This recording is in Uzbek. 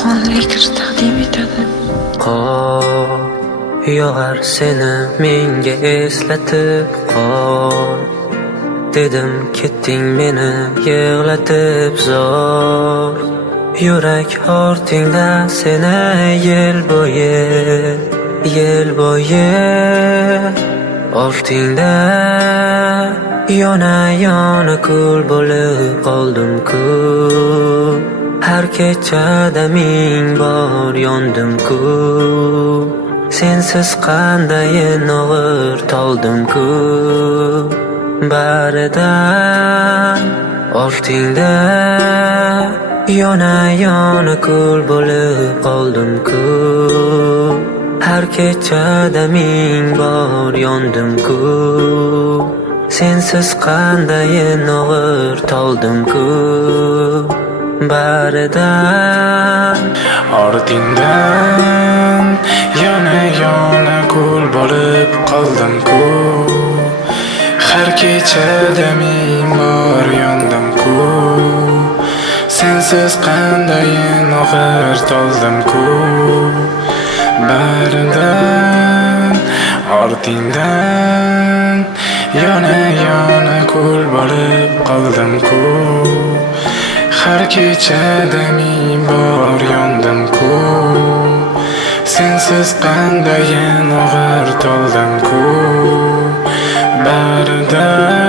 qonli kir taqdim etadi. Qor yog'ar seni menga eslatib, qor dedim ketding meni yig'latib zor. Yurak ortingda seni yel bo'yi ortingda yona kul bo'lib qoldim-ku. Har kechada ming bor yondim-ku. Sensiz qandayin og'ir toldim-ku. Baridan ortingda yona kul bo'lib qoldim-ku. Har kechada ming bor yondim-ku. Sensiz qandayin og'ir toldim-ku. Baridan ortingdan yona kul bo'lib qoldim-ku. Har kechada ming bor yondim-ku. Sensiz qandayin og'ir toldim-ku. Baridan ortingdan yona kul bo'lib qoldim-ku. Har kechada ming bor yondim-ku. Sensiz qandayin og'ir toldim-ku. Baridan